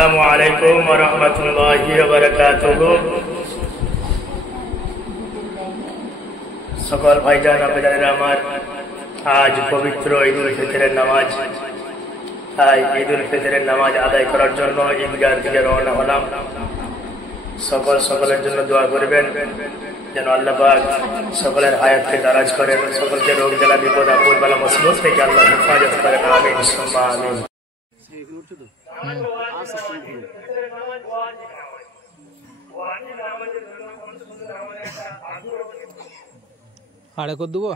আসসালামু আলাইকুম ওয়া রাহমাতুল্লাহি ওয়া বারাকাতুহু। সকল ভাইজান আবেদানেরা আমার, আজ পবিত্র ঈদুল ফিতরের নামাজ। তাই ঈদুল ফিতরের নামাজ আদায় করার জন্য ঈদগাহ দিকে রওনা হলাম। সকলের জন্য দোয়া করবেন যেন আল্লাহ পাক সকলের হায়াতকে দারাজ করেন, সকলকে রোগ জ্বালা বিপদ আপদ বালা মুসিবত থেকে আল্লাহ হেফাজত করেন। আমিন সুম্মা আমিন। আড়ে করে দেবো